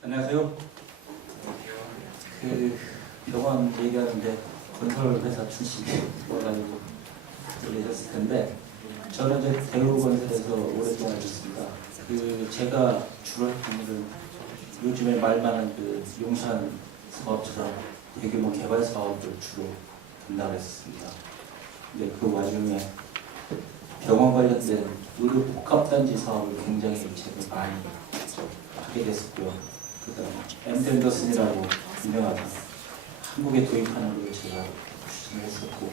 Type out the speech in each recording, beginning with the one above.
안녕하세요. 병원 얘기하는데 건설 회사 출신이어가지고 얘기하셨을 텐데, 저는 이제 대우건설에서 오랫동안 했습니다. 제가 주로 했던 일은 요즘에 말 많은 용산 사업처럼 대규모 개발 사업을 주로 담당했습니다. 근데 그 와중에 병원 관련된 의료 복합단지 사업을 굉장히 제가 많이 하게 됐었고요. 그다음 엠.앤더슨이라고 유명하다 한국에 도입하는 걸 제가 추진을 했었고,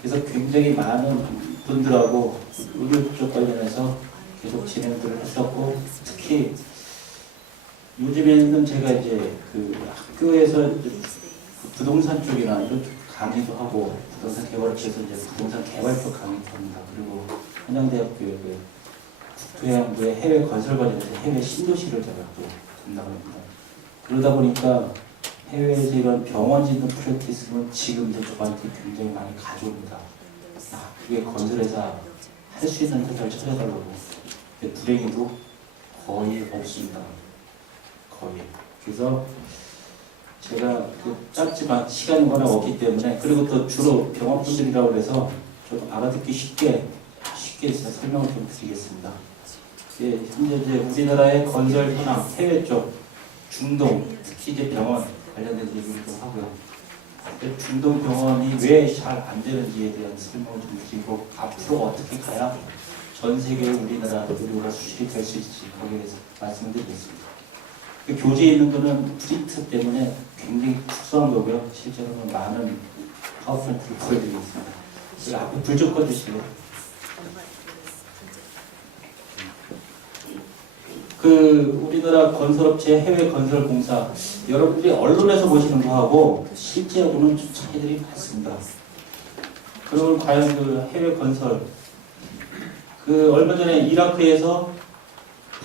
그래서 굉장히 많은 분들하고 의료 쪽 관련해서 계속 진행들을 했었고, 특히 요즘에는 제가 이제 학교에서 부동산 쪽이나 이런 쪽 강의도 하고, 부동산 개발업체에서 이제 부동산 개발 쪽 강의도 합니다. 그리고 한양대학교의 국토해양부의 해외 건설 관련해서 해외 신도시를 제가 또 담당합니다. 그러다 보니까 해외에서 이런 병원 짓는 프로젝트 있으면 지금 이제 저한테 굉장히 많이 가져옵니다. 그게 건설회사 할 수 있는 회사를 찾아달라고. 불행히도 거의 없습니다. 거의. 그래서 제가 짧지만 시간이 워낙 없기 때문에, 그리고 또 주로 병원분들이라고 해서 좀 알아듣기 쉽게 설명을 좀 드리겠습니다. 현재 이제 우리나라의 건설 현황, 해외 쪽, 중동, 특히 이제 병원 관련된 얘기를 좀 하고요. 중동 병원이 왜 잘 안 되는지에 대한 설명을 좀 드리고, 앞으로 어떻게 가야 전 세계 우리나라 의료가 수출이 될 수 있을지 거기에 대해서 말씀을 드리겠습니다. 교재에 있는 거는 프린트 때문에 굉장히 특수한 거고요. 실제로는 많은 파워포인트를 보여드리겠습니다. 앞에 불 좀 꺼주시고요. 우리나라 건설업체 해외 건설공사, 여러분들이 언론에서 보시는 거하고 실제하고는 좀 차이들이 많습니다. 그러면 과연 해외 건설, 얼마 전에 이라크에서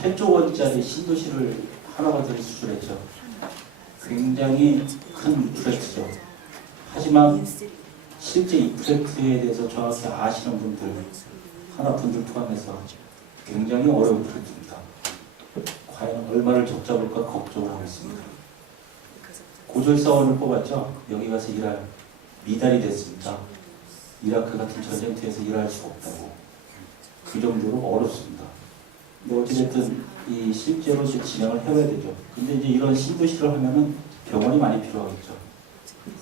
8조 원짜리 신도시를 하나가들이 수출했죠. 굉장히 큰 프로젝트죠. 하지만 실제 이 프로젝트에 대해서 정확히 아시는 분들 포함해서 굉장히 어려운 프로젝트입니다. 과연 얼마를 적자볼까 걱정을 하고 있습니다. 고졸사원을 뽑았죠. 여기 가서 일할 미달이 됐습니다. 이라크 같은 전쟁터에서 일할 수가 없다고. 그 정도로 어렵습니다. 어찌됐든 실제로 이제 진행을 해야 되죠. 근데 이제 이런 신도시를 하면은 병원이 많이 필요하겠죠.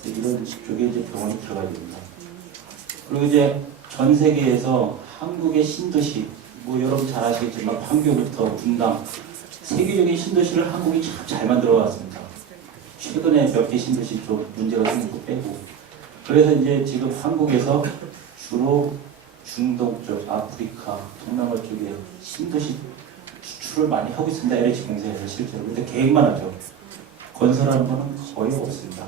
이런 쪽에 이제 병원이 들어가야 됩니다. 그리고 이제 전 세계에서 한국의 신도시, 여러분 잘 아시겠지만 판교부터 분당, 세계적인 신도시를 한국이 참 잘 만들어 왔습니다. 최근에 몇 개 신도시 좀 문제가 생긴 거 빼고. 그래서 이제 지금 한국에서 주로 중동 쪽, 아프리카, 동남아 쪽에 신도시 수출을 많이 하고 있습니다. LH 공사에서 실제로. 근데 계획만 하죠. 건설하는 거는 거의 없습니다.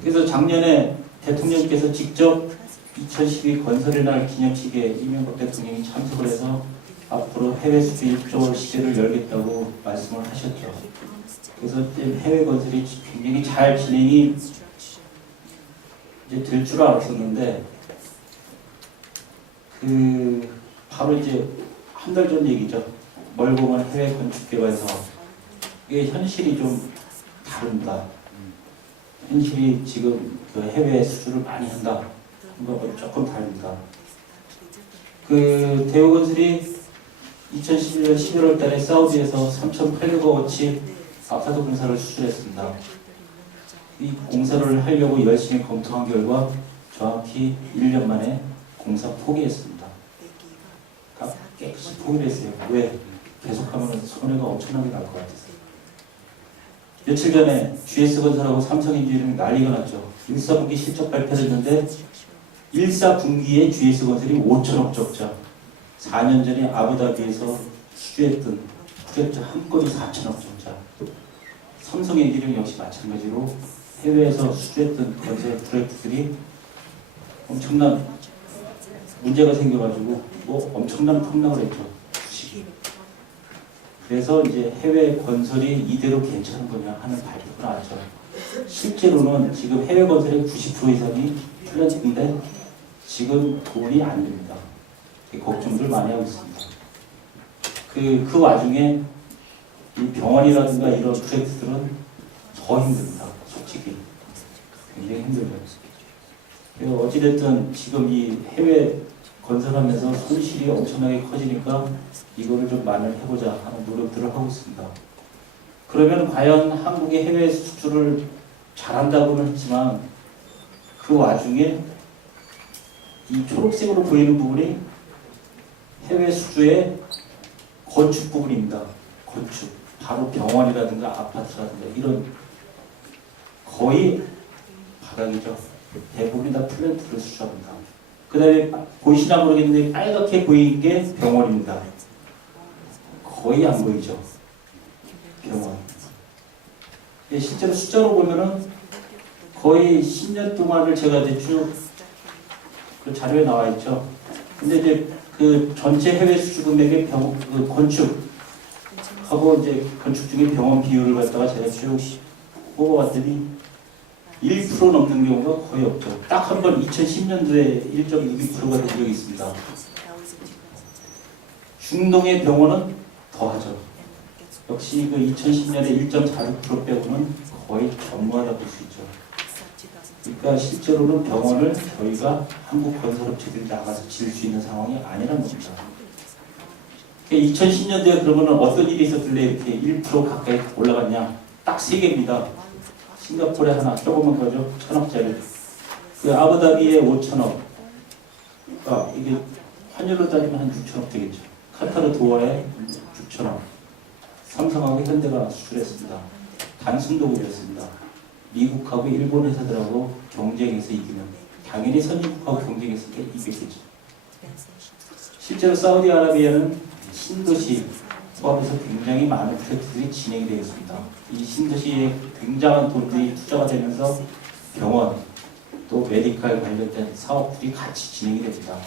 그래서 작년에 대통령께서 직접 2012 건설의 날 기념식에 이명박 대통령이 참석을 해서 앞으로 해외 수출 쪽 시대를 열겠다고 말씀을 하셨죠. 그래서 해외 건설이 굉장히 잘 진행이 이제 될 줄 알았었는데, 바로 이제 한 달 전 얘기죠. 멀고만 해외 건축 개발 사업. 이게 현실이 좀 다릅니다. 현실이 지금 해외 수출을 많이 한다. 이거 조금 다릅니다. 대우건설이 2011년 11월 달에 사우디에서 3,800억어치 아파트 공사를 수출했습니다. 이 공사를 하려고 열심히 검토한 결과 정확히 1년 만에 공사 포기했습니다. 깨끗이 포기를 했어요. 왜? 계속하면 손해가 엄청나게 날 것 같아서. 며칠 전에 GS건설하고 삼성인지니어링이 난리가 났죠. 1사분기 실적 발표를 했는데 1사분기에 GS건설이 5천억 적자, 4년 전에 아부다비에서 수주했던 프로젝트 한 건이 4천억 적자. 삼성엔지니어링 역시 마찬가지로 해외에서 수주했던 건설 프로젝트들이 엄청난 문제가 생겨가지고 엄청난 폭락을 했죠. 주식이. 그래서 이제 해외 건설이 이대로 괜찮은 거냐 하는 발표가 나왔죠. 실제로는 지금 해외 건설의 90% 이상이 풀렸는데 지금 돈이 안 됩니다. 걱정들 많이 하고 있습니다. 그 와중에 이 병원이라든가 이런 프로젝트들은 더 힘듭니다. 솔직히 굉장히 힘들죠. 그래서 어찌됐든 지금 이 해외 건설하면서 손실이 엄청나게 커지니까 이거를 좀 만회해보자 하는 노력들을 하고 있습니다. 그러면 과연 한국의 해외 수출을 잘한다고는 했지만 그 와중에 이 초록색으로 보이는 부분이 해외 수주의 건축 부분입니다. 건축. 바로 병원이라든가 아파트라든가 이런 거의 바닥이죠. 대부분이 다 플랜트를 수주합니다. 그 다음에 보이시나 모르겠는데 빨갛게 보이는 게 병원입니다. 거의 안 보이죠. 병원. 실제로 숫자로 보면은 거의 10년 동안을 제가 대충 그 자료에 나와 있죠. 근데 이제 그 전체 해외 수주 금액의 그 건축하고 이제 건축 중에 병원 비율을 갖다가 제가 쭉 뽑아봤더니 1% 넘는 경우가 거의 없죠. 딱 한 번 2010년도에 1.62%가 된 적이 있습니다. 중동의 병원은 더하죠. 역시 그 2010년에 1.46% 빼고는 거의 전무하다 볼 수 있죠. 그러니까 실제로는 병원을 저희가 한국 건설업체들이 나가서 지을 수 있는 상황이 아니라는 겁니다. 2010년도에 그러면 어떤 일이 있었길래 이렇게 1% 가까이 올라갔냐? 딱 3개입니다. 싱가포르에 하나, 조그만 거죠. 1,000억짜리. 그 아부다비에 5,000억. 그러니까 이게 환율로 따지면 한 6,000억 되겠죠. 카타르 도하에 6,000억. 삼성하고 현대가 수출했습니다. 단순도급이었습니다. 미국하고 일본 회사들하고 경쟁해서 이기는. 당연히 선진국하고 경쟁했으니까 이겼겠죠. 실제로 사우디아라비아는 신도시 포함해서 굉장히 많은 프로젝트들이 진행이 되어 있습니다. 이 신도시에 굉장한 돈들이 투자가 되면서 병원 또 메디칼 관련된 사업들이 같이 진행이 됩니다.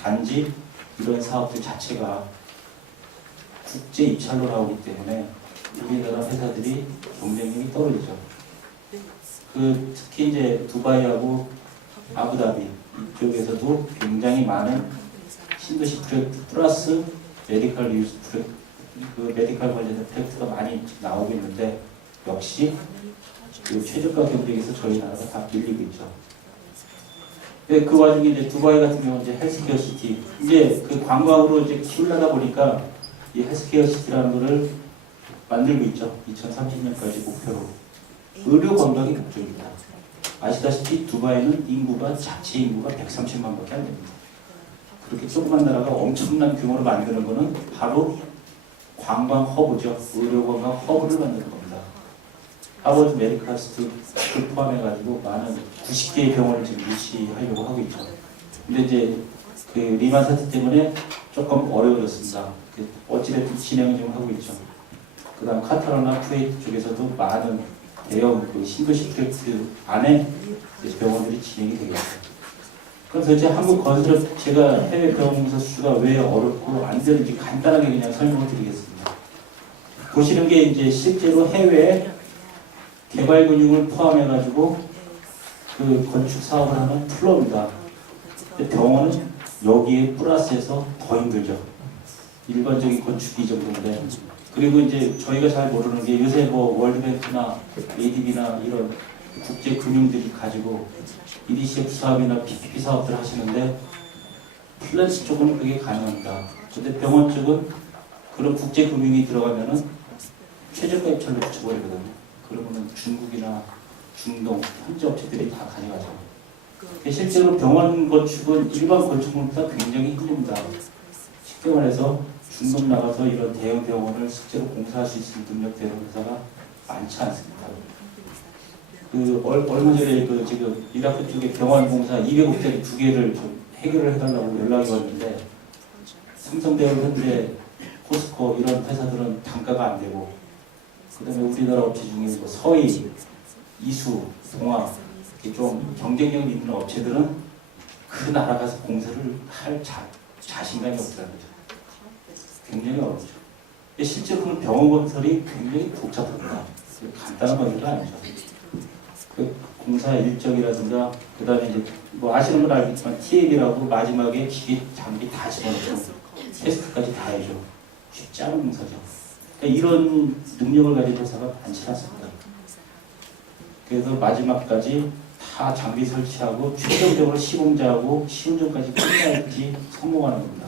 단지 이런 사업들 자체가 국제 입찰로 나오기 때문에 우리나라 회사들이 경쟁력이 떨어지죠. 특히 이제 두바이하고 아부다비 이쪽에서도 굉장히 많은 신도시 프로젝트 플러스 메디칼 유즈 프로젝트, 그 메디칼 관련된 프로젝트가 많이 나오고 있는데 역시 그 최저가 경쟁에서 저희 나라가 다 밀리고 있죠. 그 와중에 이제 두바이 같은 경우는 이제 헬스케어 시티 이제 그 관광으로 이제 키우려다 보니까 이 헬스케어 시티라는 거를 만들고 있죠. 2030년까지 목표로. 의료 관광이 목적입니다. 아시다시피 두바이는 인구가 자체 인구가 130만밖에 안 됩니다. 그렇게 조그만 나라가 엄청난 규모로 만드는 것은 바로 관광 허브죠. 의료 관광 허브를 만드는 겁니다. 하버드 메디컬 스쿨을 포함해가지고 많은 90개의 병원을 지금 유치하려고 하고 있죠. 근데 이제 그 리만 사태 때문에 조금 어려워졌습니다. 어찌됐든 진행을 좀 하고 있죠. 그 다음 카타르나 쿠웨이트 쪽에서도 많은 대형 그 신도시 프로젝트 안에 병원들이 진행이 되겠죠. 그래서 이제 한국 건설업체가 해외 병원공사 수주가 왜 어렵고 안 되는지 간단하게 그냥 설명을 드리겠습니다. 보시는 게 이제 실제로 해외 개발 금융을 포함해가지고 그 건축 사업을 하는 플로입니다. 근데 병원은 여기에 플러스해서 더 힘들죠. 일반적인 건축이 이 정도인데. 그리고 이제 저희가 잘 모르는 게 요새 뭐 월드뱅크나 ADB나 이런 국제 금융들이 가지고 EDCF 사업이나 PPP 사업들 하시는데 플랜스 쪽은 그게 가능합니다. 근데 병원 쪽은 그런 국제 금융이 들어가면은 최저가 입찰로 붙여버리거든요. 그러면은 중국이나 중동 현지 업체들이 다 가져가죠. 실제로 병원 건축은 일반 건축물보다 굉장히 힘듭니다. 쉽게 말해서 중동 나가서 이런 대형 병원을 실제로 공사할 수 있는 능력 되는 회사가 많지 않습니다. 얼마 전에 지금 이라크 쪽에 병원 공사 200억짜리 2개를 좀 해결을 해달라고 연락이 왔는데 삼성대우, 현대, 포스코 이런 회사들은 단가가 안 되고 그 다음에 우리나라 업체 중에 뭐 서희, 이수, 동아 이렇게 좀 경쟁력 있는 업체들은 그 나라 가서 공사를 할 자신감이 없다는 거죠. 굉장히 어렵죠. 실제로는 병원 건설이 굉장히 복잡합니다. 간단한 문제가 아니죠. 그 공사 일정이라든가 그 다음에 이제 뭐 아시는 분 알겠지만 TL이라고 마지막에 기계 장비 다 집어넣고 테스트까지 다 해줘. 쉽지 않은 공사죠. 그러니까 이런 능력을 가진 회사가 많지 않습니다. 그래서 마지막까지 다 장비 설치하고 최종적으로 시공자하고 시운전까지 끝나야지 성공하는 겁니다.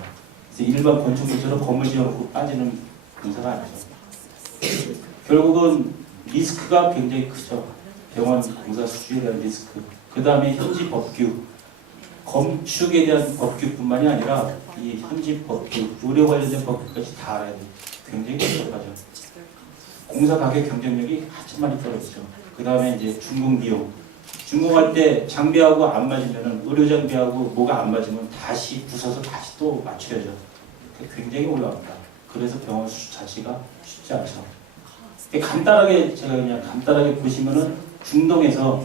그래서 일반 건축물처럼 건물 지어놓고 빠지는 공사가 아니죠. 결국은 리스크가 굉장히 크죠. 병원 공사 수주에 대한 리스크. 그 다음에 현지 법규, 건축에 대한 법규뿐만이 아니라 이 현지 법규, 의료 관련된 법규까지 다 알아야 돼요. 굉장히 복잡하죠. 공사 가격 경쟁력이 아주 많이 떨어지죠. 그 다음에 이제 준공 비용. 준공할 때 장비하고 안 맞으면은 의료 장비하고 뭐가 안 맞으면 다시 부숴서 다시 또 맞춰야죠. 굉장히 올라갑니다. 그래서 병원 수주 자체가 쉽지 않죠. 간단하게 제가 그냥 간단하게 보시면은 중동에서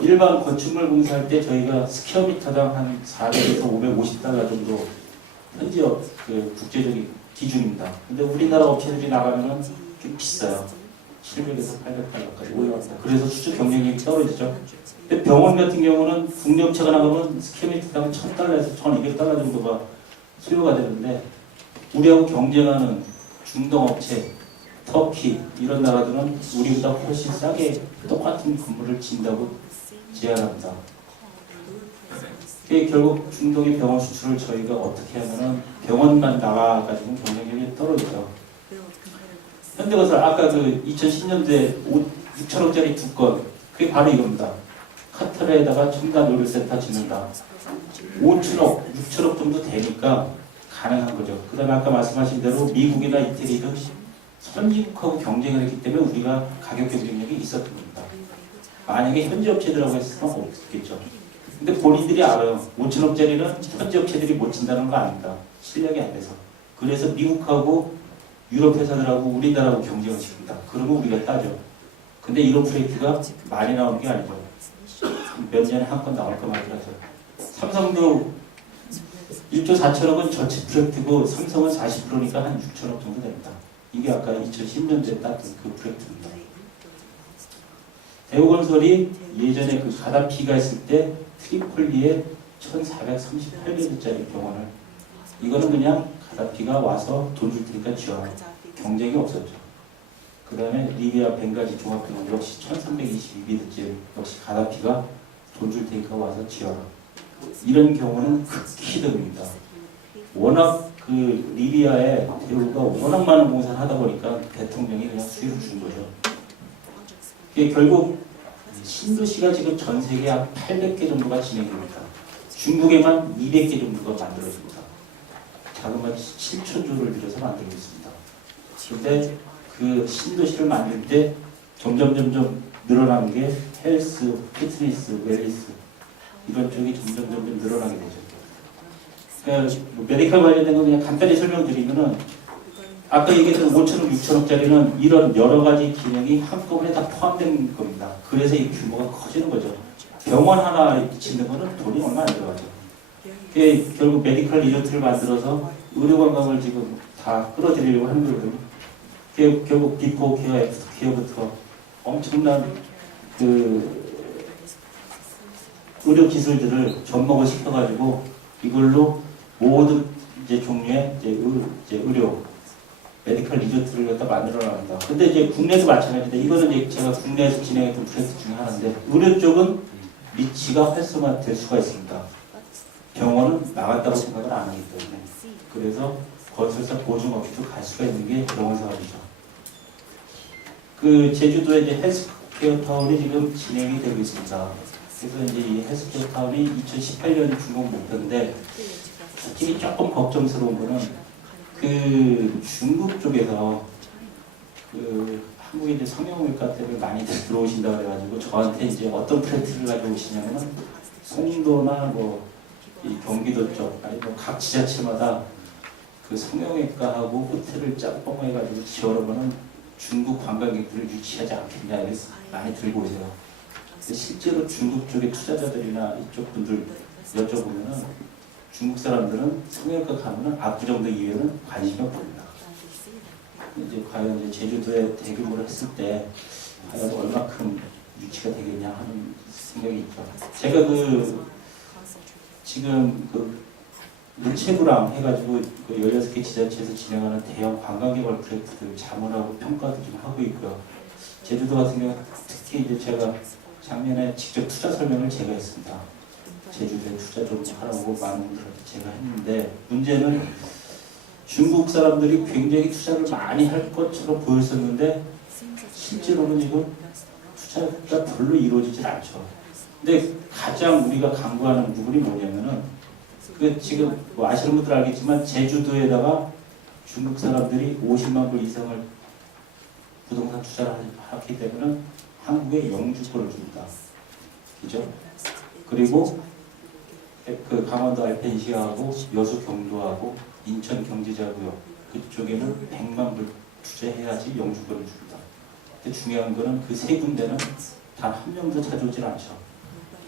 일반 건축물 공사할 때 저희가 스퀘어미터당 한 400에서 550달러 정도 현지 그 국제적인 기준입니다. 근데 우리나라 업체들이 나가면은 좀 비싸요. 700에서 800달러까지 올라갑니다. 그래서 수주 경쟁력이 떨어지죠. 근데 병원 같은 경우는 국내 업체가 나가면 스퀘어미터당 1000달러에서 1200달러 정도가 수요가 되는데 우리하고 경쟁하는 중동 업체, 터키 이런 나라들은 우리보다 훨씬 싸게 똑같은 건물을 짓는다고 제안합니다. 결국 중동의 병원 수출을 저희가 어떻게 하면은 병원만 나가가지고 경쟁력이 떨어지죠. 현대건설 아까 그 2010년대 6천억짜리 두 건 그게 바로 이겁니다. 카타르에다가 첨단 의료센터 짓는다. 5천억, 6천억 정도 되니까 가능한 거죠. 그 다음에 아까 말씀하신 대로 미국이나 이태리 등 선진국하고 경쟁을 했기 때문에 우리가 가격 경쟁력이 있었던 겁니다. 만약에 현지 업체들하고 했으면 없겠죠. 근데 본인들이 알아요. 5천억짜리는 현지 업체들이 못 친다는 거 아닙니다. 실력이 안 돼서. 그래서 미국하고 유럽 회사들하고 우리나라하고 경쟁을 시킵니다. 그러면 우리가 따죠. 근데 이런 프로젝트가 많이 나오는 게 아니죠. 몇 년에 한 건 나올 거 말이라서. 삼성도 1조 4천억은 전체 프로젝트고 삼성은 40%니까 한 6천억 정도 됩니다. 이게 아까 2010년도에 땄던 그 프로젝트입니다. 대우건설이 예전에 그 가다피가 했을 때 트리폴리에 1438개짜리 병원을 이거는 그냥 가다피가 와서 돈 줄 테니까 지어라. 경쟁이 없었죠. 그 다음에 리비아 벵가지 종합병원 역시 1322비드째 역시 가다피가 돈 줄 테니까 와서 지어라. 이런 경우는 극히 드뭅니다. 워낙 그 리비아에 대우가 워낙 많은 공사를 하다 보니까 대통령이 그냥 수혜를 준 거죠. 결국 신도시가 지금 전 세계 한 800개 정도가 진행됩니다. 중국에만 200개 정도가 만들어집니다. 자그마치 7천조를 들여서 만들고 있습니다. 그런데 그 신도시를 만들 때 점점 늘어나는 게 헬스, 피트니스, 웰니스 이런 쪽이 점점 늘어나게 되죠. 그러니까 메디컬 관련된 거 그냥 간단히 설명드리면은 아까 얘기했던 5천억, 6천억짜리는 이런 여러 가지 기능이 한꺼번에 다 포함된 겁니다. 그래서 이 규모가 커지는 거죠. 병원 하나 짓는 거는 돈이 얼마 안 들어가죠. 결국 메디컬 리조트를 만들어서 의료 관광을 지금 다 끌어들이려고 하는 거거든요. 결국 비포 케어, 애프터 케어부터 엄청난 그 의료 기술들을 접목을 시켜가지고 이걸로 모든 이제 종류의 이제 의료 메디컬 리조트를 갖다 만들어 나간다. 근데 이제 국내도 마찬가지인데 이거는 이제 제가 국내에서 진행했던 프로젝트 중에 하나인데 의료 쪽은 리치가 활성화될 수가 있습니다. 병원은 나갔다고 생각을 안 하기 때문에. 그래서 건설사 보증업체도 갈 수가 있는 게 병원 사업이죠. 그 제주도에 이제 헬스케어 타운이 지금 진행이 되고 있습니다. 그래서 이제 이 헬스케어 타운이 2018년 준공 목표인데 솔직히 조금 걱정스러운 거는 그 중국 쪽에서 그 한국에 이제 성형외과 때문에 많이 들어오신다 그래가지고 저한테 이제 어떤 프로젝트를 가지고 오시냐면은 송도나 뭐 이 경기도 쪽 아니 뭐 각 지자체마다 그 성형외과하고 호텔을 짬뽕 해가지고 지어놓으면은 중국 관광객들을 유치하지 않겠냐 이래서 많이 들고 오세요. 근데 실제로 중국 쪽의 투자자들이나 이쪽 분들 여쭤보면은 중국 사람들은 성형외과 가면은 압구정도 이외에는 관심이 없습니다. 이제 과연 이제 제주도에 대규모로 했을 때 과연 얼마큼 유치가 되겠냐 하는 생각이 있죠. 제가 그 지금 그 문체부랑 해가지고 그 16개 지자체에서 진행하는 대형 관광개발 프로젝트들 자문하고 평가도 좀 하고 있고요. 제주도 같은 경우 특히 이제 제가 작년에 직접 투자 설명을 제가 했습니다. 제주도에 투자 좀 하라고 많은 분들한테 제가 했는데, 문제는 중국 사람들이 굉장히 투자를 많이 할 것처럼 보였었는데 실제로는 지금 투자가 별로 이루어지질 않죠. 근데 가장 우리가 강구하는 부분이 뭐냐면은, 그 지금 뭐 아시는 분들 알겠지만 제주도에다가 중국 사람들이 50만 불 이상을 부동산 투자를 하기 때문에 한국에 영주권을 줍니다. 그죠? 그리고 그 강원도 알펜시아하고 여수 경도하고 인천 경제자구역 그쪽에는 100만 불 투자해야지 영주권을 줍니다. 근데 중요한 거는 그 세 군데는 단 한 명도 찾아오질 않죠.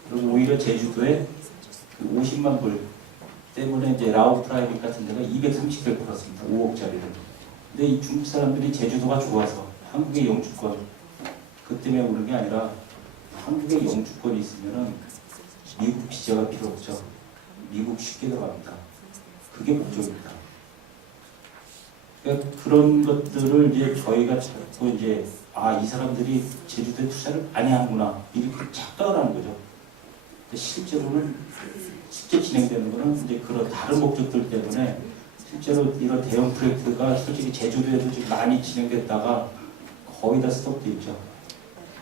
그리고 오히려 제주도에 그 50만 불 때문에 이제 라우 프라이빗 같은 데가 230배를 벌었습니다. 5억짜리를. 근데 이 중국 사람들이 제주도가 좋아서 한국의 영주권, 그 때문에 오는 게 아니라 한국의 영주권이 있으면은 미국 비자가 필요 없죠. 미국 쉽게 들어갑니다. 그게 목적입니다. 그러니까 그런 것들을 이제 저희가 자꾸 이제 이 사람들이 제주도에 투자를 많이 하는구나 이렇게 착각을 하는 거죠. 근데 실제로는 실제 진행되는 거는 이제 그런 다른 목적들 때문에 실제로 이런 대형 프로젝트가 솔직히 제주도에도 지금 많이 진행됐다가 거의 다 스톱돼 있죠.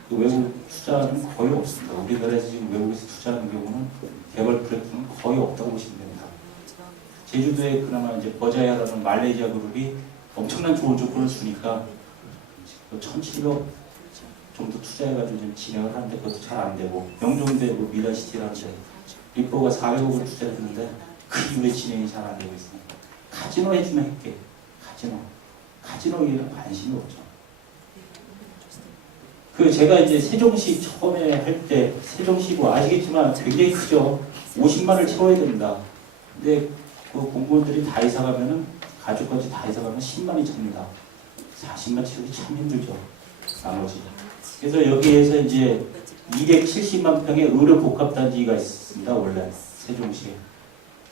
외국 투자는 거의 없습니다. 우리나라에서 지금 외국에서 투자하는 경우는 개발 프로젝트는 거의 없다고 보시면 됩니다. 제주도에 그나마 이제 버자야라는 말레이시아 그룹이 엄청난 좋은 조건을 주니까 1,700억 정도 투자해가지고 지금 진행을 하는데 그것도 잘 안 되고, 영종대 뭐 미라시티라는데 리포가 400억을 투자했는데 그 이후에 진행이 잘 안 되고 있습니다. 카지노 해주면 할게. 카지노에는 관심이 없죠. 그 제가 이제 세종시 처음에 할 때, 세종시 뭐 아시겠지만 굉장히 크죠. 50만을 채워야 됩니다. 근데 그 공무원들이 다 이사 가면은 가족까지 다 이사 가면 10만이 찹니다. 40만 채우기 참 힘들죠. 나머지. 그래서 여기에서 이제 270만 평의 의료 복합단지가 있습니다. 원래 세종시에.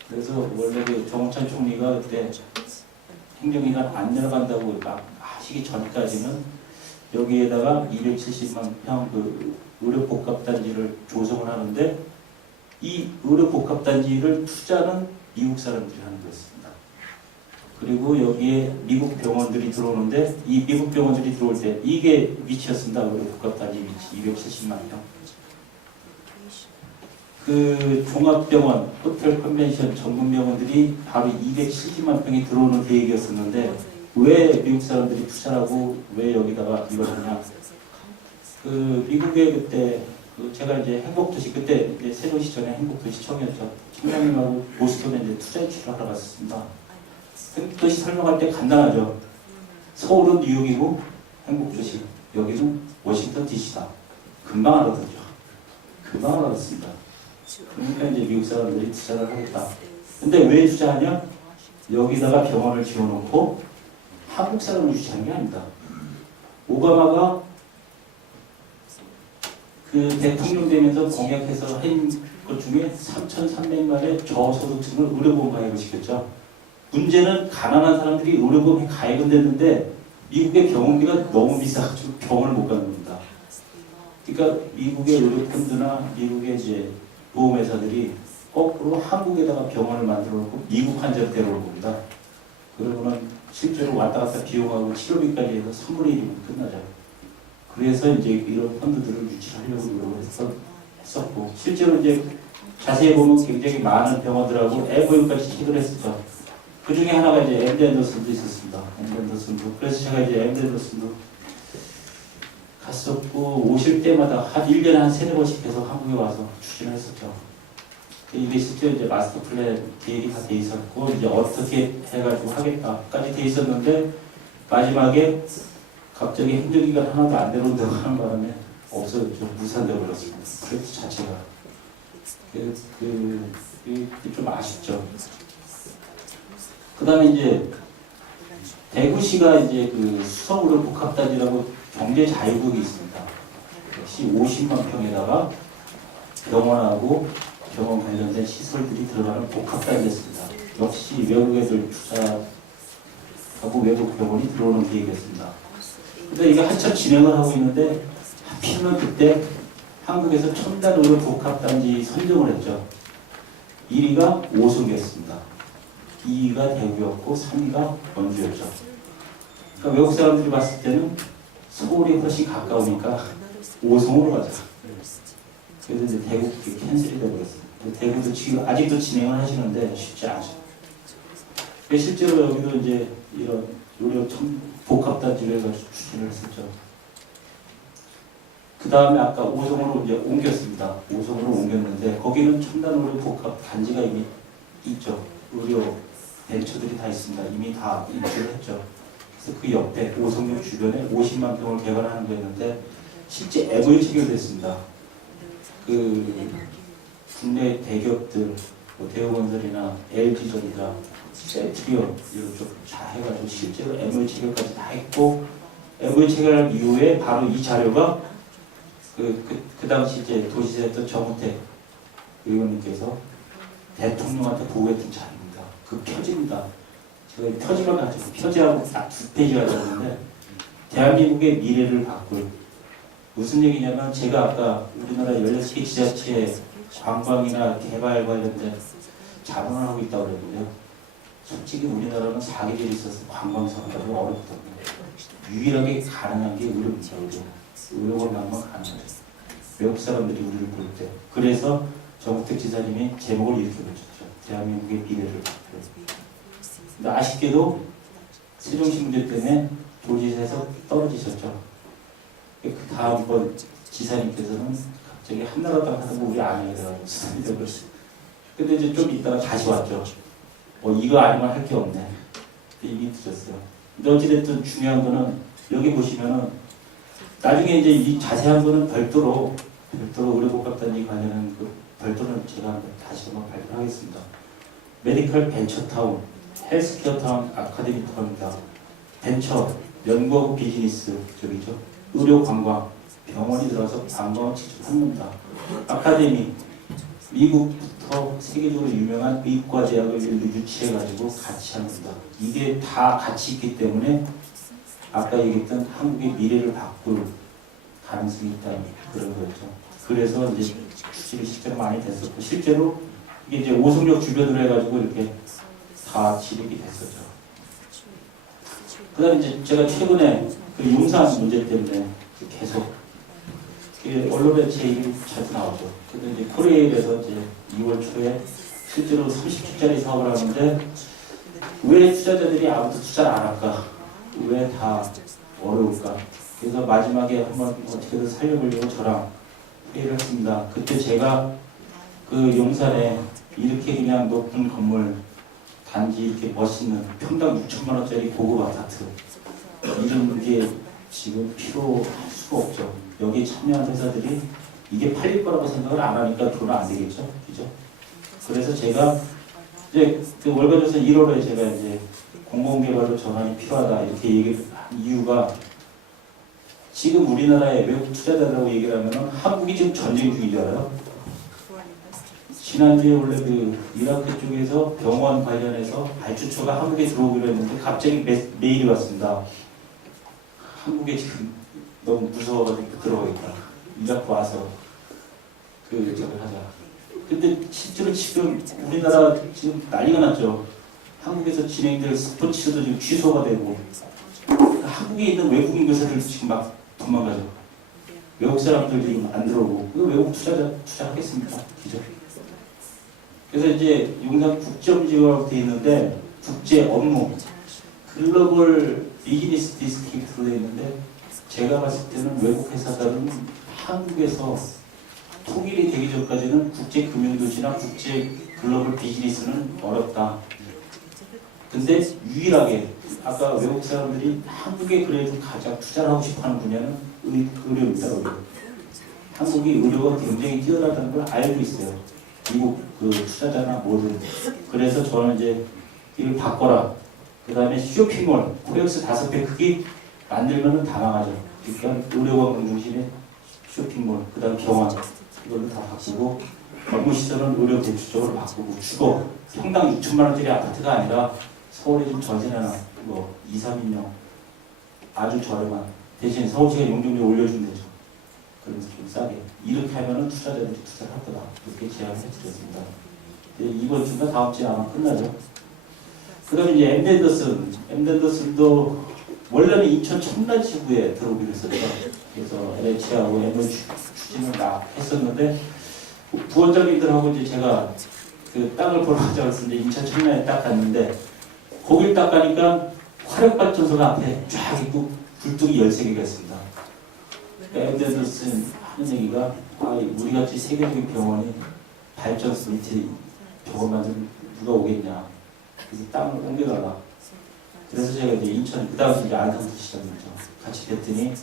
그래서 원래 그 정우찬 총리가 그때 행정기관 안 내려간다고 막 하시기 전까지는 여기에다가 270만 평 그 의료복합단지를 조성을 하는데, 이 의료복합단지를 투자는 미국 사람들이 하는 거였습니다. 그리고 여기에 미국 병원들이 들어오는데, 이 미국 병원들이 들어올 때 이게 위치였습니다. 의료복합단지 위치 270만 평. 그 종합병원, 호텔 컨벤션 전문병원들이 바로 270만 평이 들어오는 계획이었었는데, 왜 미국 사람들이 투자하고 왜 여기다가 이걸 하냐? 그 미국의 그때 그 제가 이제 행복도시, 그때 이제 세종시 전에 행복도시청이었죠. 청량님하고 보스턴에 이제 투자 유치를 하러 갔습니다. 행복도시 설명할 때 간단하죠. 서울은 뉴욕이고 행복도시, 여기는 워싱턴 DC다. 금방 알아듣죠. 금방 알아듣습니다. 그러니까 이제 미국 사람들이 투자를 하겠다. 근데 왜 투자하냐? 여기다가 병원을 지어놓고 한국 사람을 유치하는 게 아닙니다. 오바마가 그 대통령 되면서 공약해서 한 것 중에 3,300만의 저소득층을 의료보험 가입을 시켰죠. 문제는 가난한 사람들이 의료보험에 가입은 됐는데 미국의 병원비가 너무 비싸가지고 병원을 못 가는 겁니다. 그러니까 미국의 의료펀드나 미국의 이제 보험회사들이 거꾸로 한국에다가 병원을 만들어 놓고 미국 환자를 데려올 겁니다. 그러고는 실제로 왔다 갔다 비용하고 치료비까지 해서 3분의 1이면 끝나죠. 그래서 이제 이런 펀드들을 유치하려고 노력을 했었고, 실제로 이제 자세히 보면 굉장히 많은 병원들하고 MOU까지 체결을 했었죠. 그 중에 하나가 이제 MD 앤더슨도 있었습니다. MD 앤더슨도. 그래서 제가 이제 MD 앤더슨도 갔었고, 오실 때마다 한 1년에 한 3-4번씩 계속 한국에 와서 추진을 했었죠. 이게 실제 이제 마스터 플랜 계획이 다 돼 있었고, 이제 어떻게 해가지고 하겠다까지 돼 있었는데, 마지막에 갑자기 행정기관 하나도 안 내려온다고 하는 바람에 없어졌죠. 무산되어 버렸습니다. 프로젝트 자체가. 그게 좀 아쉽죠. 그 다음에 이제 대구시가 이제 그 수성으로 복합단지라고 경제자유구역이 있습니다. 역시 50만 평에다가 병원하고 병원 관련된 시설들이 들어가는 복합단지였습니다. 역시 외국 애들 투자하고 외국 병원이 들어오는 계획이었습니다. 근데 이게 한참 진행을 하고 있는데 하필이면 그때 한국에서 첨단 의료 복합단지 선정을 했죠. 1위가 오송이었습니다. 2위가 대구였고 3위가 원주였죠. 그러니까 외국 사람들이 봤을 때는 서울이 훨씬 가까우니까 오송으로 가자. 그래서 이제 대구 캔슬이 되버렸습니다. 대구도 지금 아직도 진행을 하시는데 쉽지 않죠. 실제로 여기도 이제 이런 의료 복합단지를 해가지고 추진을 했었죠. 그 다음에 아까 오송으로 이제 옮겼습니다. 오송으로 옮겼는데 거기는 첨단 의료 복합 단지가 이미 있죠. 의료 벤처들이 다 있습니다. 이미 다 인수를 했죠. 그래서 그 옆에 오송역 주변에 50만 평을 개발하는 거였는데 실제 앱을 체결됐습니다. 그 국내 대기업들, 뭐 대우건설이나 LG전자, 센트리온 이런 쪽 다 해가지고 실제로 앱을 체결까지 다 했고 앱을 체결한 이후에 바로 이 자료가 그 당시 이제 도지사였던 정우택 의원님께서 대통령한테 보고했던 자료입니다. 그 표지입니다. 제가 표지가 가지고 표지하고 딱 2페이지가 있는데 대한민국의 미래를 바꿀 무슨 얘기냐면 제가 아까 우리나라 16개 지자체 관광이나 개발 관련된 자문을 하고 있다고 그랬는데요. 솔직히 우리나라는 사계절이 있어서 관광 사업이 어렵거든요. 유일하게 가능한 게 의료입니다. 의료관광만 가능하죠. 외국 사람들이 우리를 볼 때. 그래서 정우택 지사님이 제목을 이렇게 붙였죠. 대한민국의 미래를 바꿀. 근데 아쉽게도 세종시 문제 때문에 도지사에서 떨어지셨죠. 그 다음번 지사님께서는 갑자기 한나라당 하는 거 우리 안 해요. 근데 이제 좀 있다가 다시 왔죠. 이거 아니면 할 게 없네. 이미 늦었어요. 근데 어찌됐든 중요한 거는 여기 보시면은 나중에 이제 이 자세한 거는 별도로 의료복합단지 관련한 그 별도는 제가 다시 한번 발표하겠습니다. 메디컬 벤처타운, 헬스케어타운, 아카데미타운입니다. 벤처, 연구하고 비즈니스 쪽이죠. 의료관광, 병원이 들어가서 관광을 직접 합니다. 아카데미, 미국부터 세계적으로 유명한 의과대학을 유치해가지고 같이 합니다. 이게 다 같이 있기 때문에 아까 얘기했던 한국의 미래를 바꿀 가능성이 있다는 그런 거죠. 그래서 이제 추진이 실제로 많이 됐었고 실제로 이게 이제 오송역 주변으로 해가지고 이렇게 다 진행이 됐었죠. 그다음에 이제 제가 최근에 그 용산 문제 때문에 계속 언론에 제 얘기 자주 나오죠. 근데 이제 코레일에서 이제 2월 초에 실제로 30주짜리 사업을 하는데 왜 투자자들이 아무도 투자를 안 할까? 왜 다 어려울까? 그래서 마지막에 한번 어떻게든 살려보려고 저랑 회의를 했습니다. 그때 제가 그 용산에 이렇게 그냥 높은 건물 단지 이렇게 멋있는 평당 6천만 원짜리 고급 아파트 이런 게 지금 필요할 수가 없죠. 여기 참여한 회사들이 이게 팔릴 거라고 생각을 안 하니까 돈은 안 되겠죠. 그죠? 그래서 제가 이제 그 월가조선 1월에 제가 이제 공공개발로 전환이 필요하다 이렇게 얘기를 한 이유가 지금 우리나라에 외국 투자자라고 얘기를 하면은 한국이 지금 전쟁 중이잖아요. 지난주에 원래 그 이라크 쪽에서 병원 관련해서 발주처가 한국에 들어오기로 했는데 갑자기 메일이 왔습니다. 한국에 지금 너무 무서워가지고 들어오겠다. 이라크 와서 그 저걸 하자. 근데 실제로 지금 우리나라 지금 난리가 났죠. 한국에서 진행될 스포츠도 지금 취소가 되고 한국에 있는 외국인 교사들 지금 막 도망가죠. 외국 사람들이 안 들어오고 외국 투자하겠습니까? 그죠? 그래서 이제 용산 국점지구라고 되어 있는데 국제 업무 글로벌 비즈니스 디스트릭트로 되어 있는데 제가 봤을 때는 외국 회사들은 한국에서 통일이 되기 전까지는 국제 금융도시나 국제 글로벌 비즈니스는 어렵다. 근데 유일하게 아까 외국 사람들이 한국에 그래도 가장 투자를 하고 싶어하는 분야는 의료입니다. 한국이 의료가 굉장히 뛰어나다는 걸 알고 있어요. 미국 그 투자자나 뭐든. 그래서 저는 이제 이걸 바꿔라. 그 다음에 쇼핑몰, 코엑스 5배 크기 만들면은 다 망하죠. 그러니까 의료관광 중심의 쇼핑몰, 그 다음 병원 이걸로 다 바꾸고 업무시설은 의료 대출적으로 바꾸고 주거 평당 6천만 원짜리 아파트가 아니라 서울에 좀 전세나 뭐 2, 3인용 아주 저렴한 대신 서울시가 용적률 올려주면 되죠. 그러면서 좀 싸게 이렇게 하면은 투자자들이 투자를 할 거다 이렇게 제안을 해드렸습니다. 이번 주가 다음 주에 아마 끝나죠. 그 다음에 이제 엠덴더슨도 원래는 인천 청라지구에 들어오기로 했었죠. 그래서 LH하고 MOU 추진을 했었는데 부원장님들하고 이제 제가 그 땅을 보러 가자고 해서 이제 인천 청라에 딱 갔는데 거길 딱 가니까 화력발전소가 앞에 쫙 있고 굴뚝이 13개가 있습니다. 엠덴더슨 하는 얘기가 우리같이 세계적인 병원이 발전소 밑에 병원 만들면 누가 오겠냐. 그래서 땅을 옮겨달라. 그래서 제가 이제 인천, 그 다음에 이제 안산부터 시작했죠. 같이 뵀더니,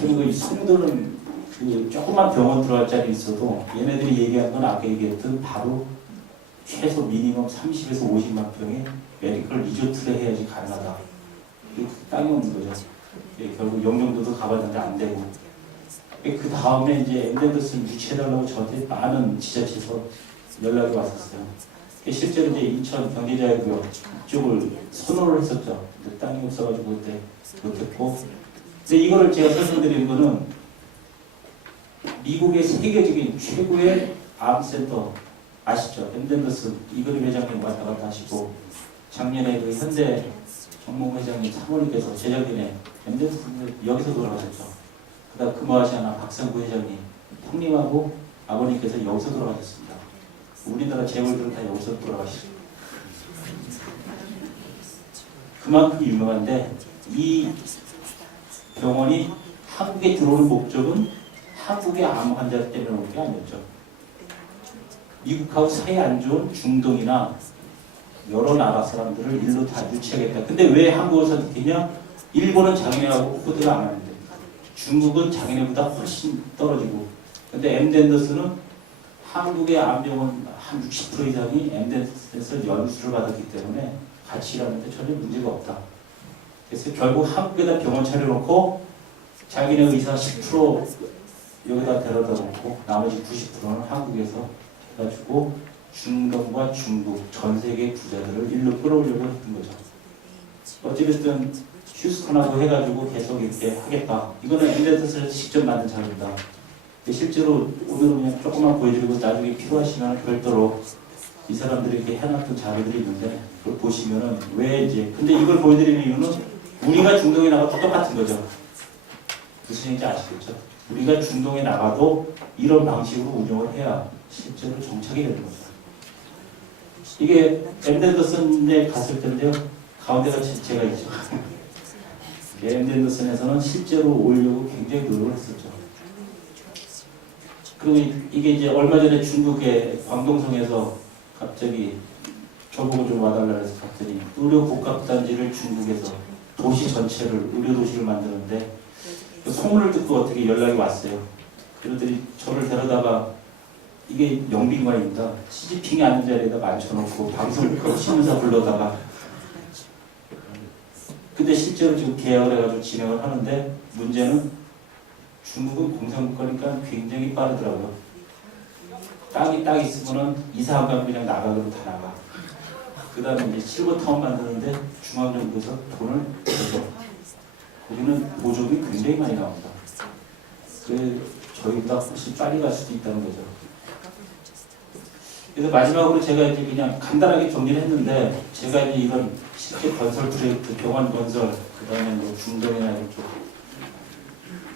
그리고 이 성도는 그 조그만 병원 들어갈 자리 있어도 얘네들이 얘기한 건 아까 얘기했던 바로 최소 미니멈 30에서 50만 평의 메디컬 리조트를 해야지 가능하다. 땅이 없는 거죠. 결국 영종도도 가봤는데 안 되고. 그 다음에 이제 엠덴더슨 유치해달라고 저한테 많은 지자체에서 연락이 왔었어요. 실제로 이제 인천 경기자유구역 이쪽을 선호를 했었죠. 근데 땅이 없어가지고 그때 못했고. 근데 이거를 제가 설명드리는 거는 미국의 세계적인 최고의 암센터 아시죠? 엠덴더슨 이그리 회장님 왔다 갔다 하시고 작년에 그 현대 정몽 회장님 사모님께서 재작년에 엠덴더슨 여기서 돌아가셨죠. 그다음 금호아시아나 박상구 회장님 형님하고 아버님께서 여기서 돌아가셨습니다. 우리나라 재벌들은 다 여기서 돌아가시죠. 그만큼 유명한데 이 병원이 한국에 들어오는 목적은 한국의 암 환자 때문에 온 게 아니었죠. 미국하고 사이 안 좋은 중동이나 여러 나라 사람들을 일로 다 유치하겠다. 근데 왜 한국을 선택했냐? 일본은 자기네하고 코드가 안 하는데 중국은 자기네보다 훨씬 떨어지고 근데 엠덴더스는 한국의 암병원 한 60% 이상이 엠덴더스에서 연수를 받았기 때문에 같이 일하는데 전혀 문제가 없다. 그래서 결국 한국에다 병원 차려놓고 자기네 의사 10% 여기다 데려다 놓고 나머지 90%는 한국에서 해가지고 중동과 중국 전 세계 부자들을 일로 끌어오려고 했던 거죠. 어찌됐든 휴스턴하고 해가지고 계속 이렇게 하겠다. 이거는 엠덴더스에서 직접 만든 자료입니다. 실제로 오늘은 그냥 조금만 보여드리고 나중에 필요하시면 별도로 이 사람들이 이렇게 해놨던 자료들이 있는데 그걸 보시면은 왜 이제 근데 이걸 보여드리는 이유는 우리가 중동에 나가도 똑같은 거죠. 무슨 얘기인지 아시겠죠? 우리가 중동에 나가도 이런 방식으로 운영을 해야 실제로 정착이 되는 거죠. 이게 엠덴더슨에 갔을 텐데요. 가운데가 제가 있죠. 엠덴더슨에서는 실제로 오려고 굉장히 노력을 했었죠. 그리고 이게 이제 얼마 전에 중국의 광동성에서 갑자기 저보고 좀 와달라 해서 갔더니 의료복합단지를 중국에서 도시 전체를 의료도시를 만드는데 그 소문을 듣고 어떻게 연락이 왔어요. 그러더니 저를 데려다가 이게 영빈관입니다. 시진핑이 앉은 자리에다 앉혀놓고 방송을 끄고 신문사 불러다가 근데 실제로 지금 계약을 해가지고 진행을 하는데 문제는 중국은 공산국가니까 굉장히 빠르더라고요. 땅이 딱 있으면은 이사 안 가면 그냥 나가기로 다 나가. 그 다음에 이제 실버타운 만드는데 중앙정부에서 돈을 줘서 거기는 보조금이 굉장히 많이 나옵니다. 그래서 저희보다 훨씬 빨리 갈 수도 있다는 거죠. 그래서 마지막으로 제가 이제 그냥 간단하게 정리를 했는데 제가 이제 이런 실제 건설 프로젝트, 병원 건설, 그 다음에 뭐 중동이나 이런 쪽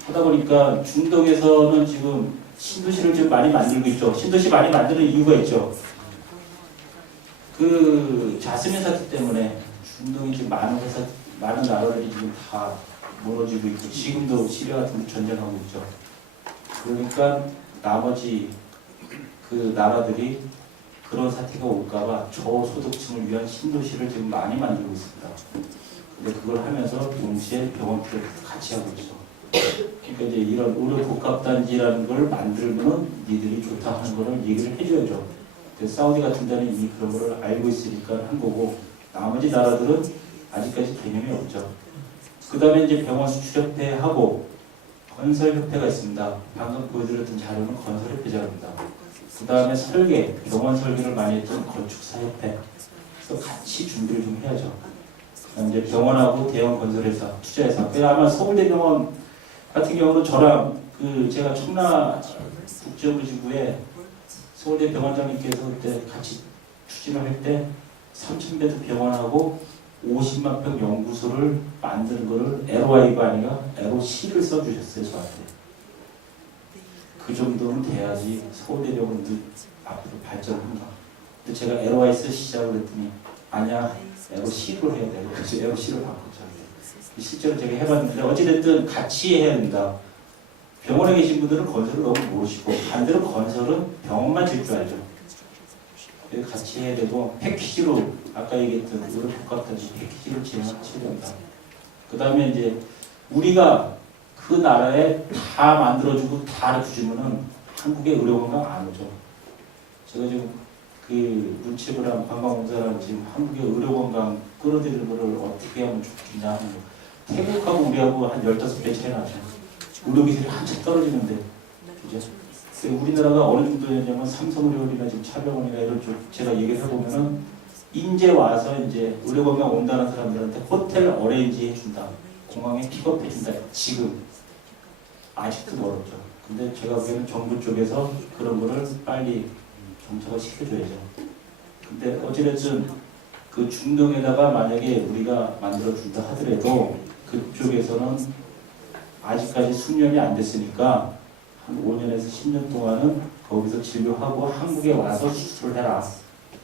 하다 보니까 중동에서는 지금 신도시를 좀 많이 만들고 있죠. 신도시 많이 만드는 이유가 있죠. 그 자스민 사태 때문에 중동이 지금 많은 나라들이 지금 다 무너지고 있고 지금도 시리아 같은 데 전쟁하고 있죠. 그러니까 나머지 그 나라들이 그런 사태가 올까봐 저소득층을 위한 신도시를 지금 많이 만들고 있습니다. 근데 그걸 하면서 동시에 병원 프로젝트 같이 하고 있죠. 그러니까 이제 이런 의료 복합단지라는 걸 만들면은 니들이 좋다 하는 거를 얘기를 해줘야죠. 사우디 같은 데는 이미 그런 거를 알고 있으니까 한 거고 나머지 나라들은 아직까지 개념이 없죠. 그 다음에 이제 병원 수출협회 하고 건설협회가 있습니다. 방금 보여드렸던 자료는 건설협회 자료입니다. 그 다음에 설계, 병원 설계를 많이 했던 건축사협회. 그래서 같이 준비를 좀 해야죠. 그다음 이제 병원하고 대형 건설회사, 투자회사. 아마 서울대병원 같은 경우는 저랑 제가 청라 국제구지구에 서울대 병원장님께서 그때 같이 추진을 할 때 3,000베드 병원하고 50만 평 연구소를 만드는 거를 LOI가 아니라 LOC를 써주셨어요, 저한테. 그 정도는 돼야지 서울대병원도 앞으로 발전한다. 근데 제가 LOI 쓰시자고 그랬더니 아니야, LOC로 해야 되고 그래서 LOC를 바꿨죠. 실제로 제가 해봤는데 어찌됐든 같이 해야 된다. 병원에 계신 분들은 건설을 너무 모르시고 반대로 건설은 병원만 질 줄 알죠. 같이 해야 되고 패키지로 아까 얘기했던 의료복합단지 패키지를 진행하셔야 된다. 그 다음에 이제 우리가 그 나라에 다 만들어주고 다 알려주면은 한국의 의료관광 안 오죠. 제가 지금 문체부랑 관광공사랑 지금 한국의 의료관광 끌어들이는 거를 어떻게 하면 좋겠냐 하는 거. 태국하고 우리하고 한 15배 차이 나죠. 의료기술이 한참 떨어지는데 그죠? 우리나라가 어느 정도냐면 삼성의료원이나 지금 차병원이나 이런 쪽 제가 얘기를 해보면은 인제 와서 이제 의료관광 온다는 사람들한테 호텔 어레인지 해준다. 공항에 픽업해준다. 지금 아직도 멀었죠. 근데 제가 보기에는 정부 쪽에서 그런 거를 빨리 정착을 시켜줘야죠. 근데 어찌됐든 그 중동에다가 만약에 우리가 만들어준다 하더라도 그쪽에서는 아직까지 숙련이 안 됐으니까 한 5년에서 10년 동안은 거기서 진료하고 한국에 와서 수술을 해라.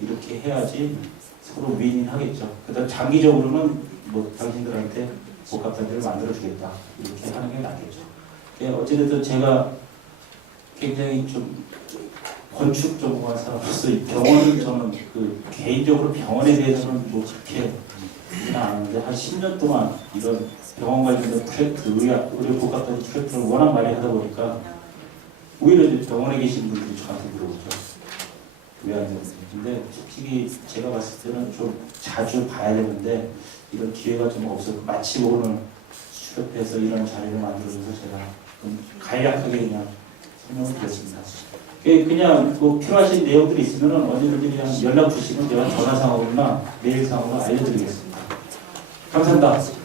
이렇게 해야지 서로 윈윈하겠죠. 그다음 장기적으로는 뭐 당신들한테 복합단지를 만들어주겠다. 이렇게 하는 게 낫겠죠. 어찌됐든 제가 굉장히 좀 건축 전공한 사람으로서 이 병원은 저는 개인적으로 병원에 대해서는 뭐 그렇게 안 하는데 한 10년 동안 이런 병원 관련된 프로젝트, 의료복합단지 프로젝트를 워낙 많이 하다 보니까 오히려 이제 병원에 계신 분들이 저한테 물어보죠. 왜 안 되는지. 근데 솔직히 제가 봤을 때는 좀 자주 봐야 되는데 이런 기회가 좀 없어서 마치 오늘 수협해서 이런 자리를 만들어줘서 제가 좀 간략하게 그냥 설명을 드렸습니다. 그냥 필요하신 내용들이 있으면 언제든지 그냥 연락 주시면 제가 전화상으로나 메일상으로 알려드리겠습니다. 감사합니다.